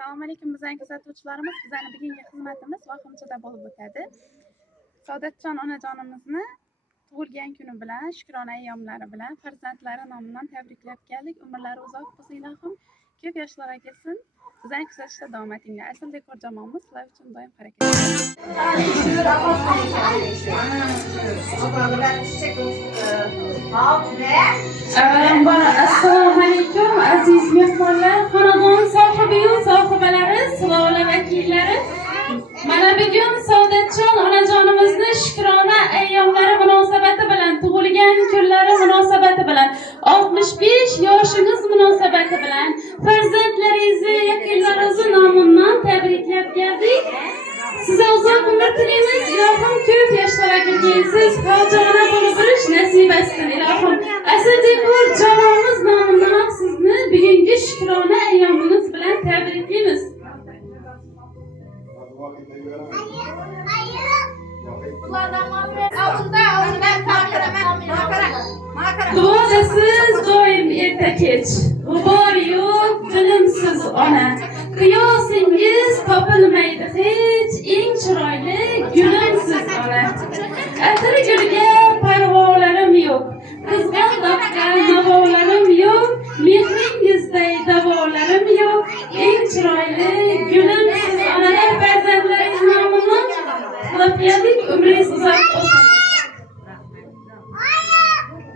Assalomu alaykum bizning kuzatuvchilarimiz. Bizning bugungi xizmatimiz Vahimchada bo'lib o'tadi. Saodatjon onajonimizni tug'ilgan kuni bilan, shukrona ayyomlari bilan farzandlari nomidan tabriklab keldik. Umrlari uzoq bo'lsin ilohim. Ko'p yoshlarga kelsin. Bizning kuzatishda davom etinglar. Asl dekor jamoamiz sizlar uchun doim harakat Avvalambor assalomu alaykum aziz mehmonlar, xonadon sohibi-yu sohibalari, sulova vakillari. Mana bugun Saodatjon onajonimizni shukrona ayyomlari munosabati bilan, tug'ilgan kunlari munosabati bilan, 65 yoshingiz munosabati bilan farzandlaringizni, yaqinlaringizni nomidan tabriklab keldik. Sizga uzoq umr tilaymiz. Ilohim ko'p yoshlarga kelsiz, hojona bo'lib o'lish nasib etsin ilohim. Asl-dekor jamoamiz nomidan sizni bugungi shukrona ayyomingiz bilan tabriklaymiz. Duodasiz doim erta kech, g'ubor yo'q dilimsiz ona. Qiyosingiz topilmaydi hech, eng chiroyli gulimsiz ona. Atir gulga parvolarim yo'q, qizg'on dafqa navolarim yo'q, mehringizday davolarim yo'q, eng chiroyli gulimsiz onalar farzandlaringiz nomidan qilib keldik, umringiz uzoq bo'lsin.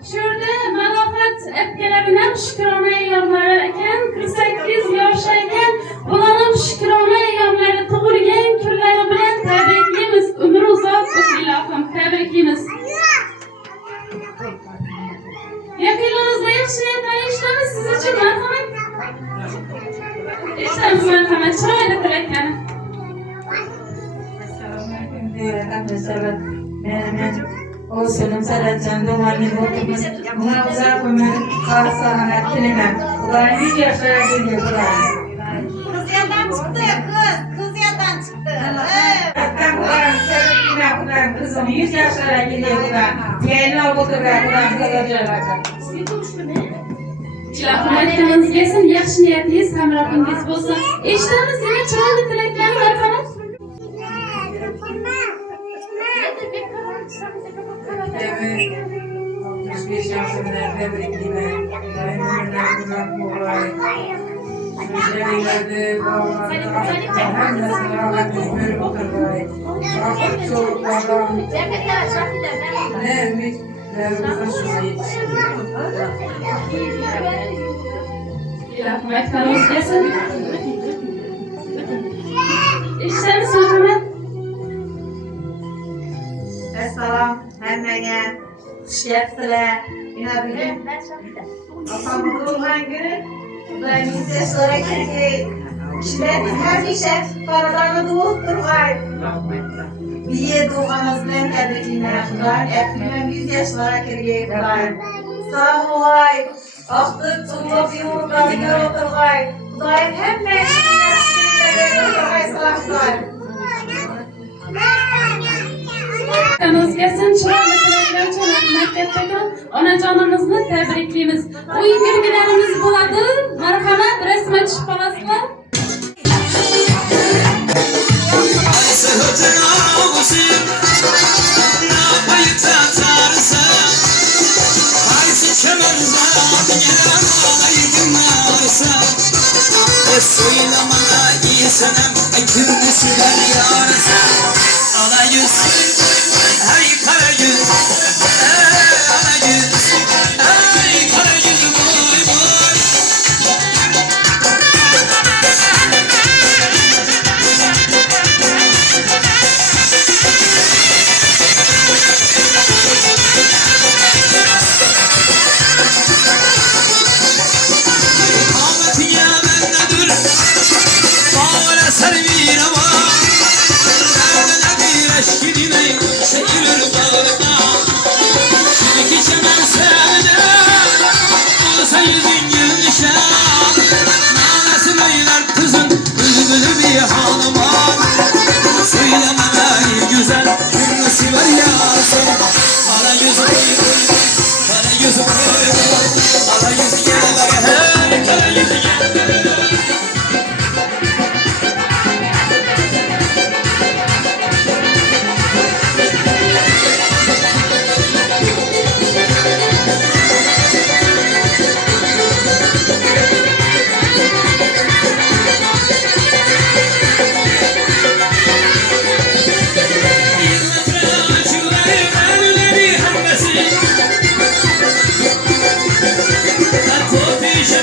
Shurda Malohat akalarim ham shukrona ayyomlari ekan, 48 yosh ekan. Bularning shukrona ayyomlari tug'ilgan kunlari bilan tabriklaymiz. Umri uzoq bo'lsin ilohim, tabriklaymiz. Yaqinlaringizni yaxshi eshitamiz, siz uchun marhamat. Eshitamiz, marhamat, chiroyli tilaklarni. Assalomu alaykum. Olsun, Saodatjon do'mani o'qimiz. Buna uzoq umr, sog'-salomat tilayman. Xudoyim 100 yoshlarga kelgan. Kız yerden çıktı, kız yerden çıktı. Kızım 100 yoshlarga kelgan. Yaylab o'tirgan Xudoyim Ilohim aytganingiz kelsin, yaxshi niyatingiz hamrohingiz bo'lsin. Eshitamiz, yana chiroyli tilaklarni marhamat. Evet, 65 yaşında tebrikliğine, dayanımlar uzak olay, sözlerinlerde bağlantılar, hem de sıralarla ömür oturmayı, vakit soğuklardan ne ümitlerimize şuna yetiştiriyor. Ilohim aytganingiz kelsin. Eshitamiz, marhamat. Assalom, hammaga xushyatsizlar. Mana bugun opamning tug'ilgan kuni. Xudoyim 100 yoshlarga kirgan. Ishlarimiz hamisha xonadonda bo'lib turg'ay. Biye tug'ilganimiz bilan tabriklayman. Xudoyim yapimam 100 yoshlarga kirgan. Xudoyim sog' bo'lg'ay. Oqib, tug'ib, yumurtlarga o'tirg'ay. Xudoyim hamma ishni yaxshi qilib Xudoyim. Kanalga kelsin, chiroyli tilaklar uchun rahmat kattagon. Onajonimizni tabriklaymiz. Uy belgilarimiz bo'ladi. Marhamat, rasmga tushib qolasizlar. Söylemana iyi senem, kırmızılar yarısı. Ala yüz, hey kara yüz, ala yüz, hey kara yüz boy boy. Ahmet ya bende dur, bağla servir ama. Aşkı dinle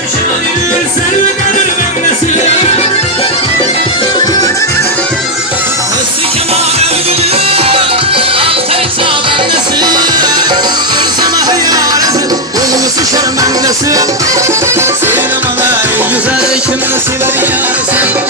Şair sevdadır bendesi Hısı kemal övgülü Altarça bendesi Görseme hayalesi Olması şermendesi Söyle bana ey güzel kim sever yarısı